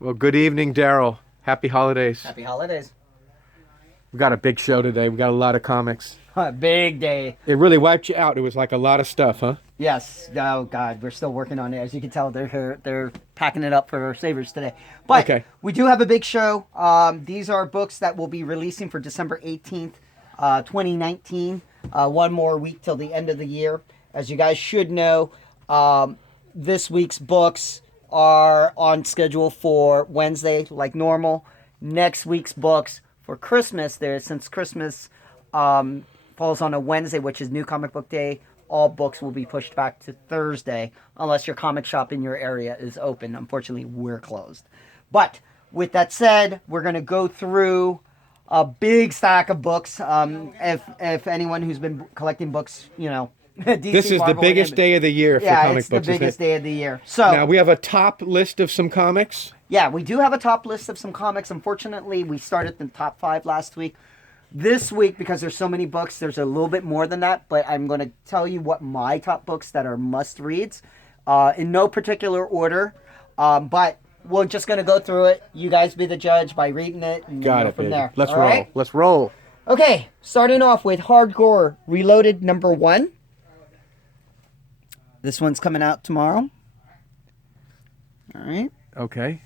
Well, good evening, Daryl. Happy holidays. Happy holidays. We got a big show today. We got a lot of comics. Big day. It really wiped you out. It was like a lot of stuff, huh? Yes. Oh God, we're still working on it. As you can tell, they're packing it up for Savers today. But Okay. we do have a big show. These are books that we'll be releasing for December 18th, 2019. One more week till the end of the year. As you guys should know, this week's books are on schedule for Wednesday, like normal. Next week's books for Christmas, since Christmas falls on a Wednesday, which is New Comic Book Day, all books will be pushed back to Thursday, unless your comic shop in your area is open. Unfortunately, we're closed. But with that said, we're going to go through a big stack of books. If anyone who's been collecting books, DC, This is the Marvel, biggest day of the year for yeah, comic it's the books, isn't biggest it? day of the year. So Now, we have a top list of some comics. yeah, we do have a top list of some comics. Unfortunately, we started the top 5 last week. This week, because there's so many books, there's a little bit more than that, but I'm going to tell you what my top books that are must-reads, in no particular order, but we're just going to go through it. You guys be the judge by reading it, and Got go it, from baby. there. Let's All roll. right? Let's roll. Okay, starting off with Hardcore Reloaded number 1. This one's coming out tomorrow. All right. Okay.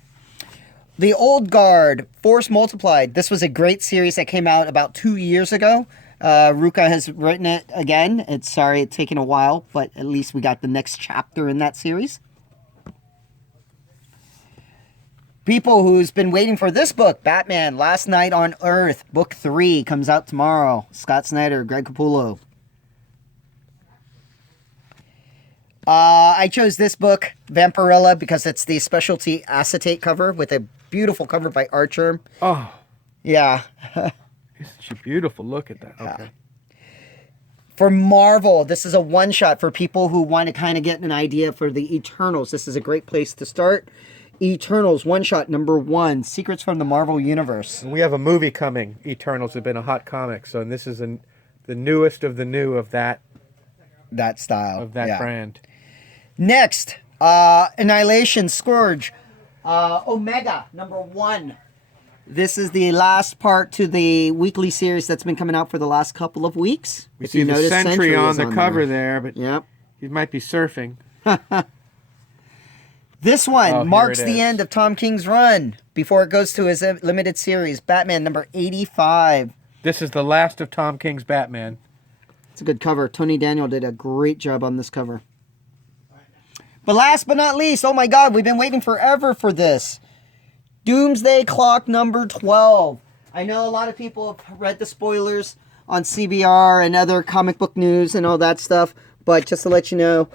The Old Guard, Force Multiplied. This was a great series that came out about 2 years ago. Ruka has written it again. It's taken a while, but at least we got the next chapter in that series. People who's been waiting for this book, Batman, Last Night on Earth, Book 3, comes out tomorrow. Scott Snyder, Greg Capullo. I chose this book, Vampirella, because it's the specialty acetate cover with a beautiful cover by Archer. Oh, Yeah. isn't she beautiful? Look at that. Okay. For Marvel, this is a one-shot for people who want to kind of get an idea for the Eternals. This is a great place to start. Eternals, one-shot number 1, Secrets from the Marvel Universe. And we have a movie coming. Eternals have been a hot comic, so this is the newest of the new of that That style. yeah. brand. Next, Annihilation, Scourge, Omega, number 1. This is the last part to the weekly series that's been coming out for the last couple of weeks. We If see you the notice, Sentry on is the cover there. there, but Yep. he might be surfing. This one Oh, here marks it the is. end of Tom King's run before it goes to his limited series, Batman number 85. This is the last of Tom King's Batman. It's a good cover. Tony Daniel did a great job on this cover. But last but not least, oh my God, we've been waiting forever for this. Doomsday Clock number 12. I know a lot of people have read the spoilers on CBR and other comic book news and all that stuff, but just to let you know,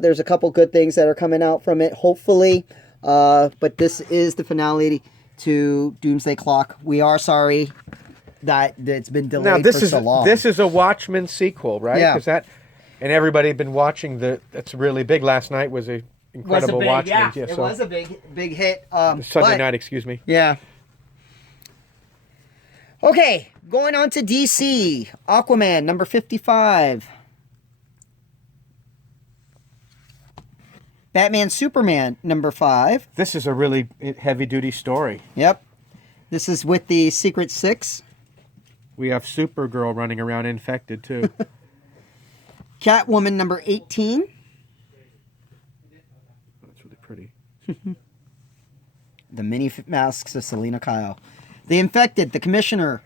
there's a couple good things that are coming out from it, hopefully. But this is the finale to Doomsday Clock. We are sorry that it's been delayed Now this for is so long. this is a Watchmen sequel, right? Yeah. 'Cause and everybody had been watching that's really big. Last night was a incredible Watchmen. It so was a big hit. Sunday but- night, excuse me. Yeah. Okay, going on to DC. Aquaman, number 55. Batman Superman, number 5. This is a really heavy duty story. Yep. This is with the Secret Six. We have Supergirl running around infected too. Catwoman, number 18. That's really pretty. The Mini Masks of Selena Kyle. The Infected, the Commissioner.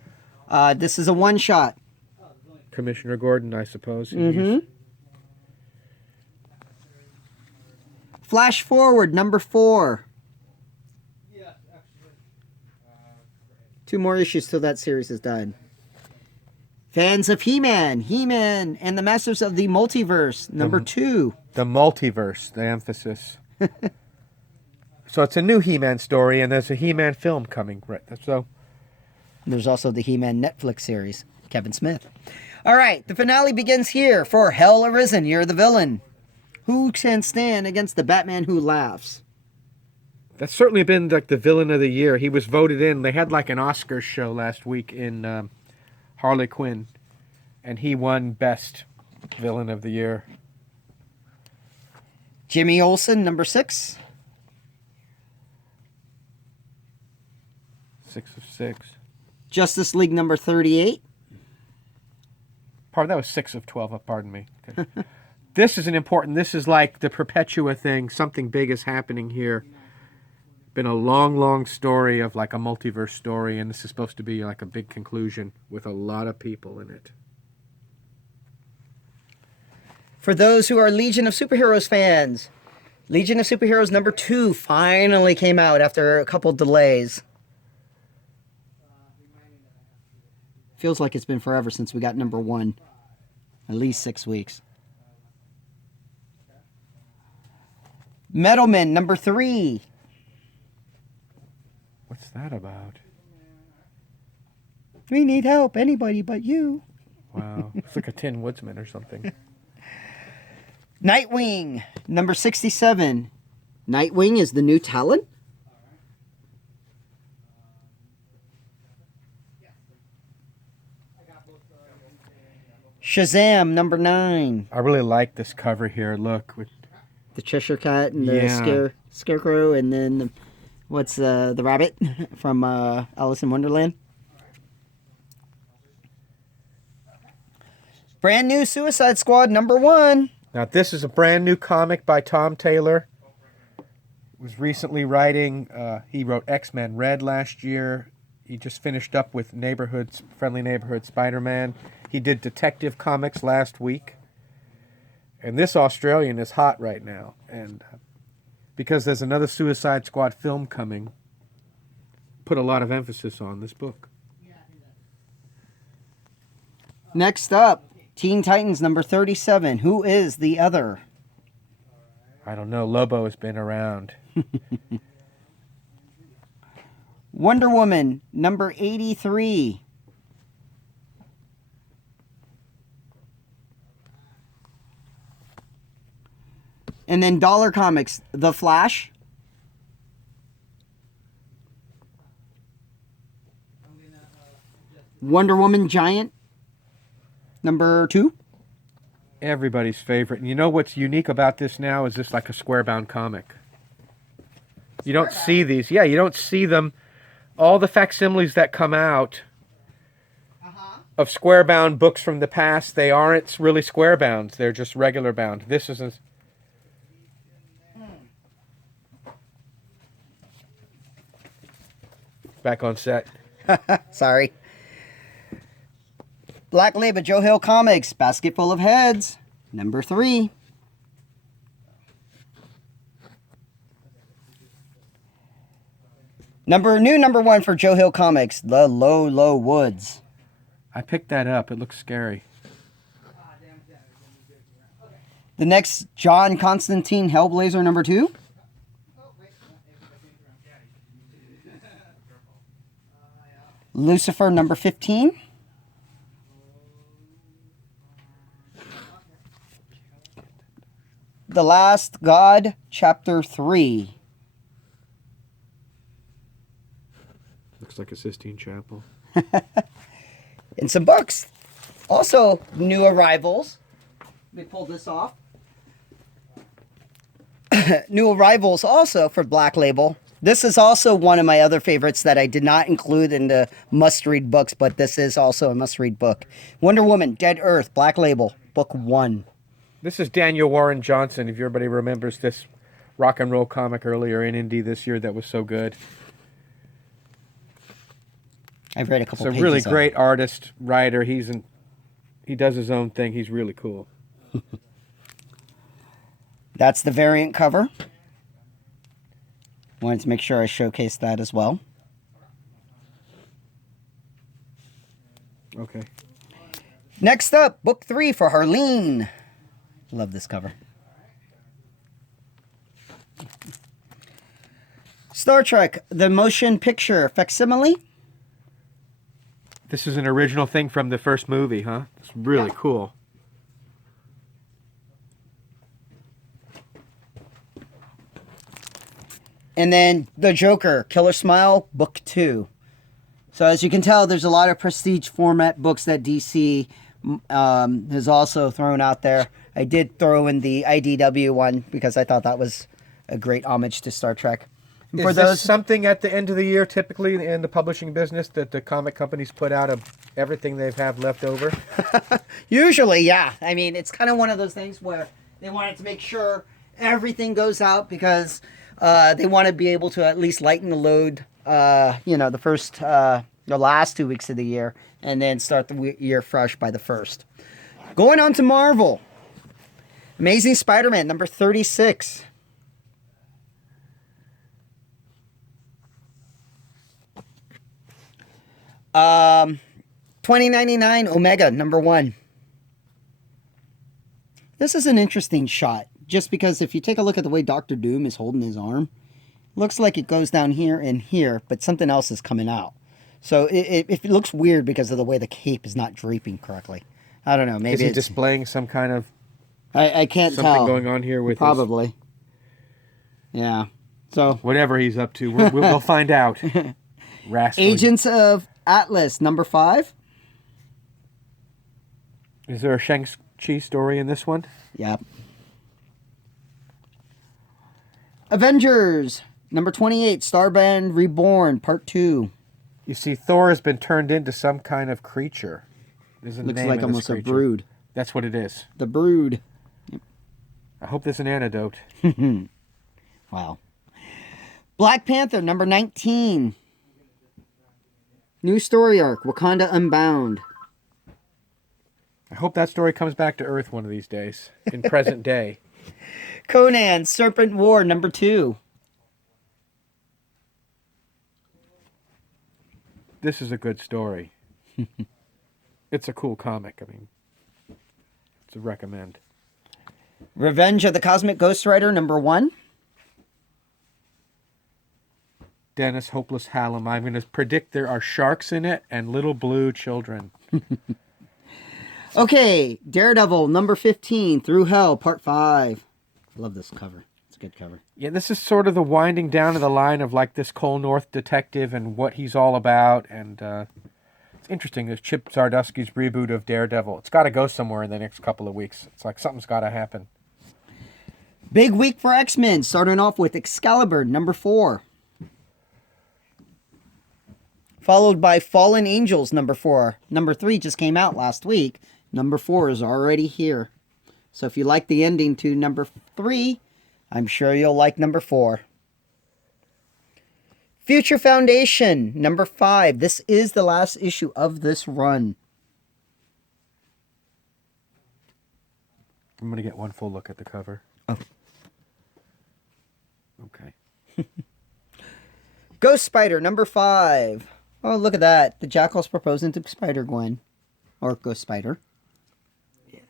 This is a one-shot. Commissioner Gordon, I suppose. Mm-hmm. Flash Forward, number 4. 2 more issues till that series is done. Fans of He-Man, He-Man and the Masters of the Multiverse, number 2. The multiverse, the emphasis. So it's a new He-Man story, and there's a He-Man film coming, right? So There's also the He-Man Netflix series, Kevin Smith. All right, the finale begins here for Hell Arisen. You're the villain. Who can stand against the Batman who laughs? that's certainly been like the villain of the year. He was voted in. They had like an Oscars show last week in Harley Quinn, and he won Best Villain of the Year. Jimmy Olsen, number 6. 6 of 6. Justice League number 38. Pardon, that was 6 of 12. Pardon me. Okay. This is this is like the Perpetua thing. Something big is happening here. Been a long, long story of like a multiverse story, and this is supposed to be like a big conclusion with a lot of people in it. For those who are Legion of Superheroes fans, Legion of Superheroes number 2 finally came out after a couple delays. Feels like it's been forever since we got number 1. At least 6 weeks. Metalman number 3. What's that about? We need help, anybody but you. Wow. It's like a Tin Woodsman or something. Nightwing number 67. Nightwing is the new Talon? Shazam number 9. I really like this cover here. Look. With The Cheshire Cat and the Scarecrow, and then the rabbit from Alice in Wonderland. Brand new Suicide Squad number 1. Now, this is a brand new comic by Tom Taylor. Was recently writing, he wrote X-Men Red last year. He just finished up with Friendly Neighborhood Spider-Man. He did Detective Comics last week. And this Australian is hot right now. And because there's another Suicide Squad film coming, put a lot of emphasis on this book. Next up, Teen Titans number 37. Who is the other? I don't know. Lobo has been around. Wonder Woman number 83. And then Dollar Comics, The Flash. Wonder Woman Giant number 2. Everybody's favorite. And you know what's unique about this now is this like a square-bound comic. You don't see these. Yeah, you don't see them. All the facsimiles that come out of square-bound books from the past, they aren't really square-bound. They're just regular bound. This is back on set. Sorry. Black Label Joe Hill Comics, Basket Full of Heads, number 3. Number 1 for Joe Hill Comics, The Low, Low Woods. I picked that up. It looks scary. The next, John Constantine Hellblazer number 2. Lucifer number 15. The Last God, Chapter 3. Looks like a Sistine Chapel. And some books. Also, new arrivals. Let me pull this off. New arrivals also for Black Label. This is also one of my other favorites that I did not include in the must-read books, but this is also a must-read book. Wonder Woman, Dead Earth, Black Label, Book 1. This is Daniel Warren Johnson, if everybody remembers this rock and roll comic earlier in Indie this year that was so good. I've read a couple He's a pages really of great it. artist, writer. He does his own thing. He's really cool. That's the variant cover. Wanted to make sure I showcased that as well. Okay. Next up, Book 3 for Harleen. Love this cover. Star Trek, the motion picture facsimile. This is an original thing from the first movie, huh? It's really cool. And then The Joker, Killer Smile, Book 2. So as you can tell, there's a lot of prestige format books that DC has also thrown out there. I did throw in the IDW one because I thought that was a great homage to Star Trek. Is For this those, something at the end of the year, typically in the publishing business, that the comic companies put out of everything they have left over? usually, yeah. I mean, it's kind of one of those things where they wanted to make sure everything goes out because they want to be able to at least lighten the load, the last 2 weeks of the year, and then start the year fresh by the first. Going on to Marvel. Amazing Spider-Man, number 36. Um, 2099 Omega, number 1. This is an interesting shot, just because if you take a look at the way Doctor Doom is holding his arm, looks like it goes down here and here, but something else is coming out. So it looks weird because of the way the cape is not draping correctly. I don't know. Maybe Is he it's displaying some kind of I can't something tell. going on here with his- Probably. Yeah. So whatever he's up to? We'll find out. Rascal. Agents of Atlas, number 5. Is there a Shang-Chi story in this one? Yep. Avengers, number 28, Starband Reborn, part 2. You see, Thor has been turned into some kind of creature. There's a Looks name like of this almost a creature. brood. That's what it is. The Brood. I hope there's an antidote. Wow. Black Panther, number 19. New story arc, Wakanda Unbound. I hope that story comes back to Earth one of these days, in present day. Conan, Serpent War, number 2. This is a good story. It's a cool comic. I mean, it's a recommend. Revenge of the Cosmic Ghost Rider, number 1. Dennis Hopeless Hallam. I'm going to predict there are sharks in it and little blue children. Okay, Daredevil, number 15, Through Hell, part 5. I love this cover. It's a good cover. Yeah, this is sort of the winding down of the line of like this Cole North detective and what he's all about. And it's interesting. There's Chip Zdarsky's reboot of Daredevil. It's got to go somewhere in the next couple of weeks. It's like something's got to happen. Big week for X-Men, starting off with Excalibur, number 4. Followed by Fallen Angels, number 4. Number 3 just came out last week. Number 4 is already here. So if you like the ending to number 3, I'm sure you'll like number 4. Future Foundation, number 5. This is the last issue of this run. I'm going to get one full look at the cover. Oh. Okay. Ghost Spider, number 5. Oh, look at that. The Jackal's proposing to Spider-Gwen. Or Ghost Spider.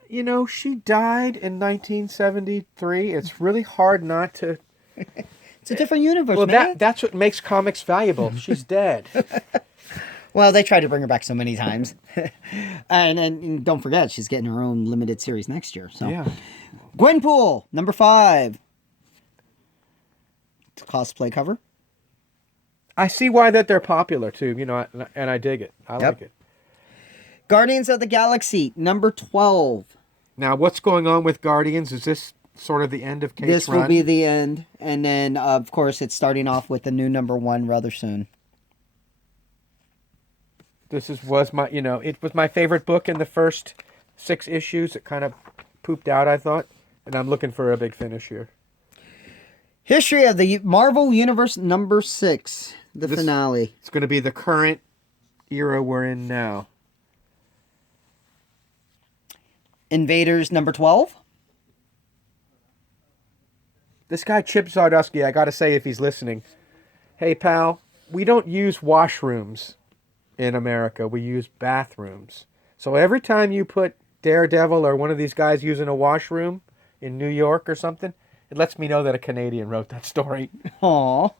You know, she died in 1973. It's really hard not to... It's a different universe, Well, man. that's what makes comics valuable. She's dead. Well, they tried to bring her back so many times. and don't forget, she's getting her own limited series next year. So. Yeah. Gwenpool, number 5. It's a cosplay cover. I see why that they're popular, too, you know, and I dig it. I like it. Guardians of the Galaxy, number 12. Now, what's going on with Guardians? Is this sort of the end of Kate's This run? will be the end. And then, of course, it's starting off with the new number 1 rather soon. Was my, it was my favorite book in the first 6 issues. It kind of pooped out, I thought. And I'm looking for a big finish here. History of the Marvel Universe, number 6. The finale. It's going to be the current era we're in now. Invaders, number 12. This guy, Chip Zdarsky, I got to say, if he's listening, hey, pal, we don't use washrooms in America. We use bathrooms. So every time you put Daredevil or one of these guys using a washroom in New York or something, it lets me know that a Canadian wrote that story. Aww.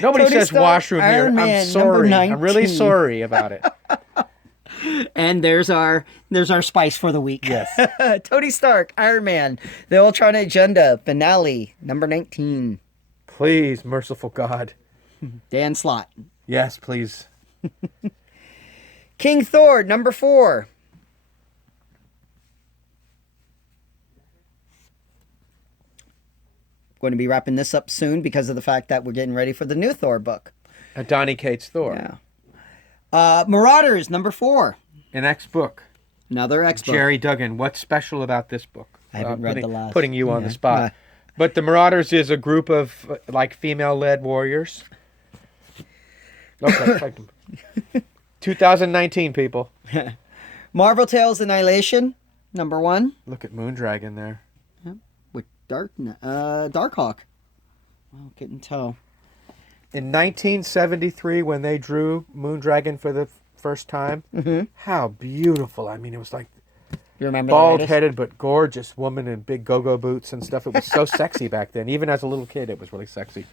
Nobody Tony says Stark, washroom here. Iron Man, I'm sorry. number I'm really 19. sorry about it. And there's our spice for the week. Yes. Tony Stark, Iron Man, The Ultron Agenda, finale, number 19. Please, merciful God. Dan Slott. Yes, please. King Thor, number 4. going to be wrapping this up soon because of the fact that we're getting ready for the new Thor book. Donny Cates Thor. Yeah. Marauders, number 4. An X book. Another X book. Jerry Duggan. What's special about this book? I haven't read the last. Putting you on the spot. Yeah. But the Marauders is a group of like female-led warriors. Okay. 2019 people. Marvel Tales Annihilation, number 1. Look at Moondragon there. With Darkhawk. Oh, couldn't tell. In 1973, when they drew Moondragon for the first time, how beautiful! I mean, it was like You remember the artist? bald-headed but gorgeous woman in big go-go boots and stuff. It was so sexy back then. Even as a little kid, it was really sexy.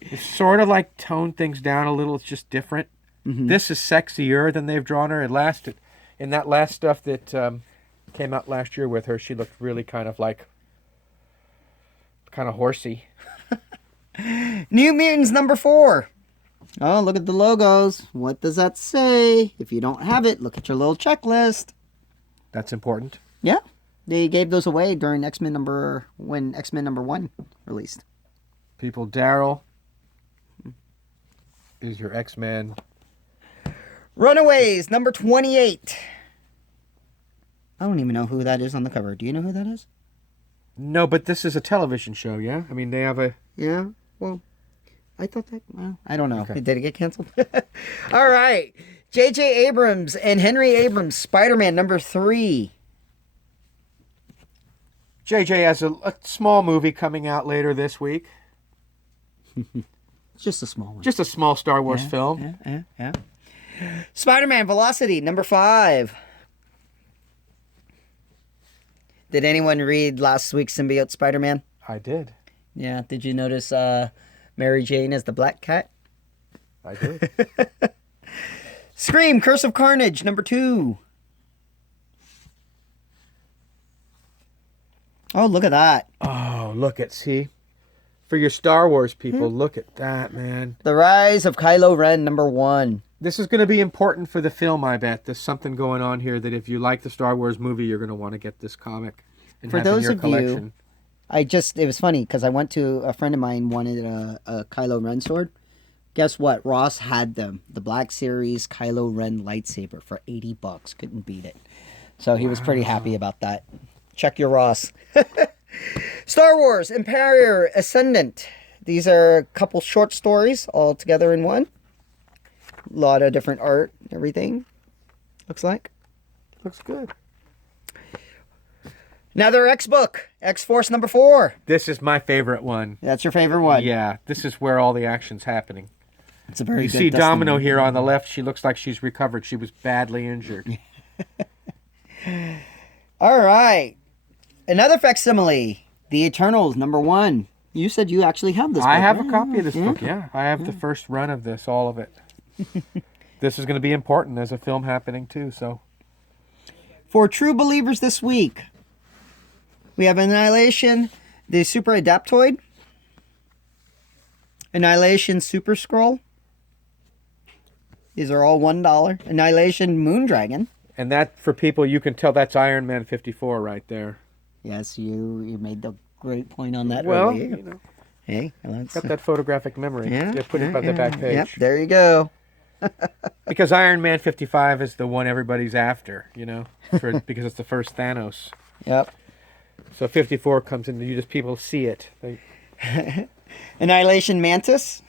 It's sort of like toned things down a little. It's just different. This is sexier than they've drawn her. In that last stuff that came out last year with her, she looked really kind of horsey. New Mutants, number 4. Oh, look at the logos. What does that say? If you don't have it, look at your little checklist. That's important. Yeah. They gave those away during when X-Men number 1 released. People, Daryl is your X-Man. Runaways, number 28. I don't even know who that is on the cover. Do you know who that is? No, but this is a television show, yeah? I mean, they have a... Yeah. Well, I thought that... Well, I don't know. Okay. Did it get canceled? All right. J.J. Abrams and Henry Abrams, Spider-Man number 3. JJ has a small movie coming out later this week. It's just a small one. Just a small Star Wars film. Yeah. Spider-Man Velocity, number 5. Did anyone read last week's Symbiote Spider-Man? I did. Yeah. Did you notice Mary Jane as the Black Cat? I did. Scream, Curse of Carnage, number 2. Oh, look at that. Oh, see? For your Star Wars people, look at that, man. The Rise of Kylo Ren, number 1. This is going to be important for the film, I bet. There's something going on here that if you like the Star Wars movie, you're going to want to get this comic and For have in those your of collection. it was funny because I went to a friend of mine wanted a Kylo Ren sword. Guess what? Ross had them. The Black Series Kylo Ren lightsaber for $80. Couldn't beat it. So he was pretty happy about that. Check your Ross. Star Wars Empire Ascendant. These are a couple short stories all together in one. A lot of different art, everything. Looks like. Looks good. Another X book. X-Force number 4. This is my favorite one. That's your favorite one. Yeah, this is where all the action's happening. It's a very You good see Domino Destiny. here on the left. She looks like she's recovered. She was badly injured. All right. Another facsimile. The Eternals number 1. You said you actually have this book. I have right? a copy of this book, yeah. I have the first run of this, all of it. This is going to be important. There's a film happening too, so. For true believers this week, we have Annihilation, the Super Adaptoid, Annihilation Super Scroll. These are all $1. Annihilation Moondragon. And that, for people, you can tell that's Iron Man 54 right there. Yes, you made the great point on that Well, earlier. you know, Hey, let's... got that photographic memory. Yeah, You put it by the back page. Yep, there you go. Because Iron Man 55 is the one everybody's after, you know, because it's the first Thanos. Yep. So 54 comes in, you just people see it. Annihilation Mantis.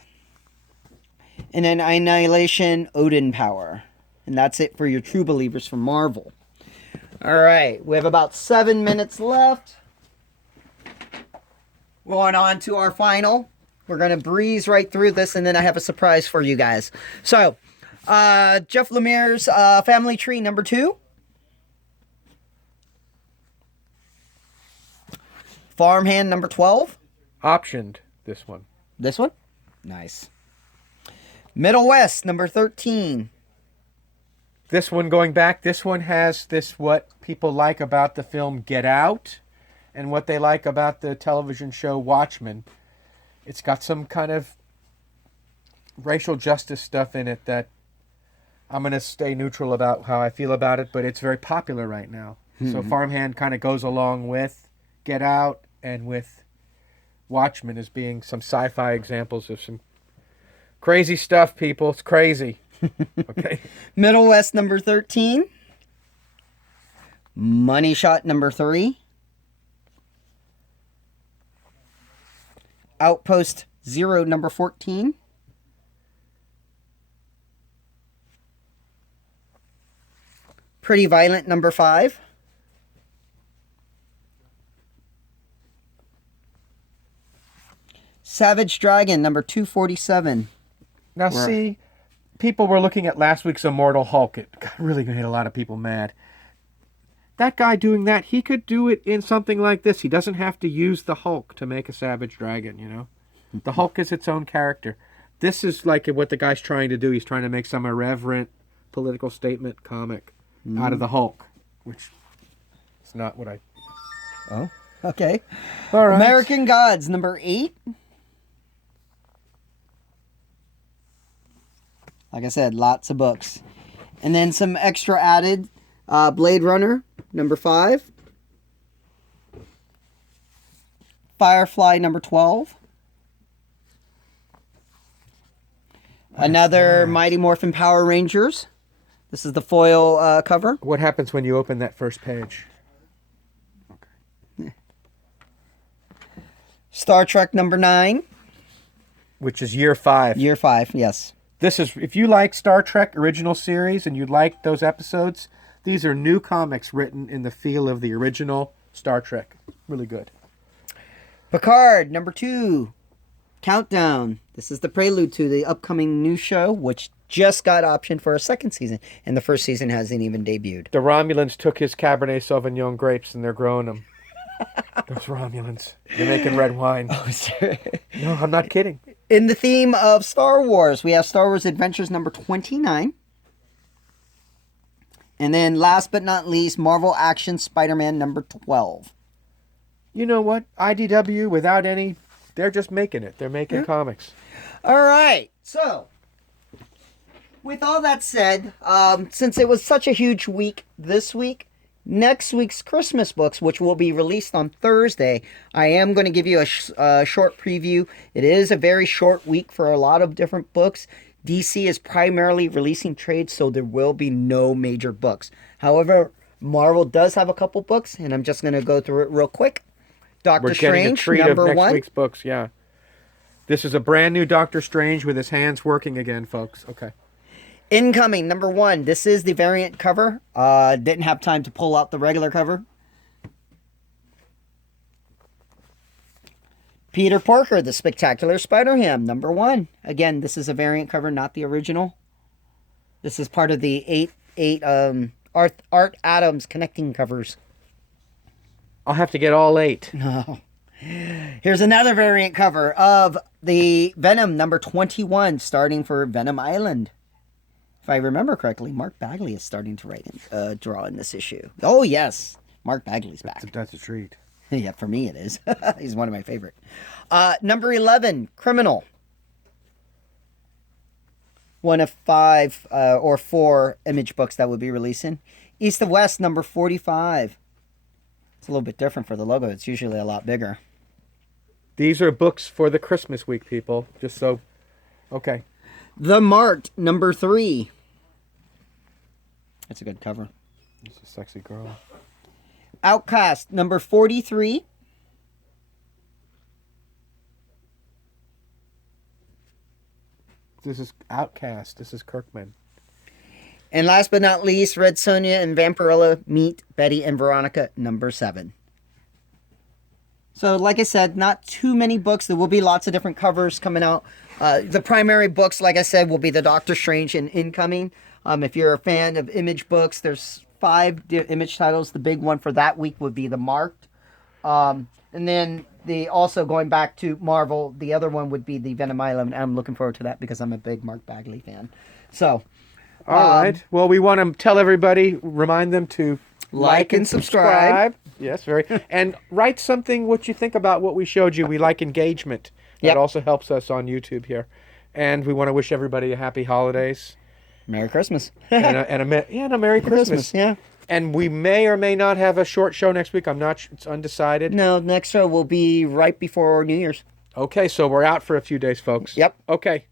And then Annihilation Odin Power. And that's it for your true believers from Marvel. All right, we have about 7 minutes left. Going on to our final. We're going to breeze right through this, and then I have a surprise for you guys. So, Jeff Lemire's Family Tree number 2. Farmhand number 12. Optioned this one. This one? Nice. Middle West number 13. This one going back, this one has this what people like about the film Get Out and what they like about the television show Watchmen. It's got some kind of racial justice stuff in it that I'm going to stay neutral about how I feel about it, but it's very popular right now. So Farmhand kind of goes along with Get Out and with Watchmen as being some sci-fi examples of some crazy stuff, people. It's crazy. Okay. Middle West number 13. Money Shot number 3. Outpost Zero number 14. Pretty Violent number 5. Savage Dragon number 247. Now, Right. see, people were looking at last week's Immortal Hulk. It really made a lot of people mad. That guy doing that, he could do it in something like this. He doesn't have to use the Hulk to make a Savage Dragon, you know? The Hulk is its own character. This is like what the guy's trying to do. He's trying to make some irreverent political statement comic out of the Hulk, which is not what I... Oh, okay. All right. American Gods number 8. Like I said, lots of books. And then some extra added. Blade Runner number 5. Firefly number 12. Another Mighty Morphin Power Rangers. This is the foil cover. What happens when you open that first page? Star Trek number 9. Which is year 5. Year 5, yes. This is, if you like Star Trek original series and you like those episodes, these are new comics written in the feel of the original Star Trek. Really good. Picard number 2. Countdown. This is the prelude to the upcoming new show, which just got optioned for a second season, and the first season hasn't even debuted. The Romulans took his Cabernet Sauvignon grapes and they're growing them. Those Romulans. They're making red wine. Oh, sorry. No, I'm not kidding. In the theme of Star Wars, we have Star Wars Adventures number 29. And then last but not least, Marvel Action Spider-Man number 12. You know what? IDW, without any, they're just making it. They're making comics. All right. So, with all that said, since it was such a huge week this week, next week's Christmas books, which will be released on Thursday, I am going to give you a short preview. It is a very short week for a lot of different books. DC is primarily releasing trades, so there will be no major books. However, Marvel does have a couple books, and I'm just going to go through it real quick. Doctor We're getting a Strange, treat number of next 1. week's books, yeah. This is a brand new Doctor Strange with his hands working again, folks. Okay. Incoming, number 1. This is the variant cover. Didn't have time to pull out the regular cover. Peter Porker, The Spectacular Spider-Ham, number 1. Again, this is a variant cover, not the original. This is part of the eight Art Adams connecting covers. I'll have to get all 8. No. Here's another variant cover of the Venom, number 21, starting for Venom Island. If I remember correctly, Mark Bagley is starting to draw in this issue. Oh, yes. Mark Bagley's back. That's a treat. Yeah, for me it is. He's one of my favorite. Number 11, Criminal. One of 5 or 4 Image books that will be releasing. East of West, number 45. It's a little bit different for the logo. It's usually a lot bigger. These are books for the Christmas week, people. Just so, okay. The Marked, number 3. That's a good cover. It's a sexy girl. Outcast, number 43. This is Outcast. This is Kirkman. And last but not least, Red Sonja and Vampirella meet Betty and Veronica, number 7. So, like I said, not too many books. There will be lots of different covers coming out. The primary books, like I said, will be the Doctor Strange and Incoming. If you're a fan of Image books, there's 5 Image titles. The big one for that week would be The Marked. And then also going back to Marvel, the other one would be the Venom Island. I'm looking forward to that because I'm a big Mark Bagley fan. So, All right. Well, we want to tell everybody, remind them to like and subscribe. Yes, very. And write something what you think about what we showed you. We like engagement. That Yep. also helps us on YouTube here. And we want to wish everybody a happy holidays Merry Christmas. and a Merry Christmas. Yeah. And we may or may not have a short show next week. I'm not sure. It's undecided. No, next show will be right before New Year's. Okay, so we're out for a few days, folks. Yep. Okay.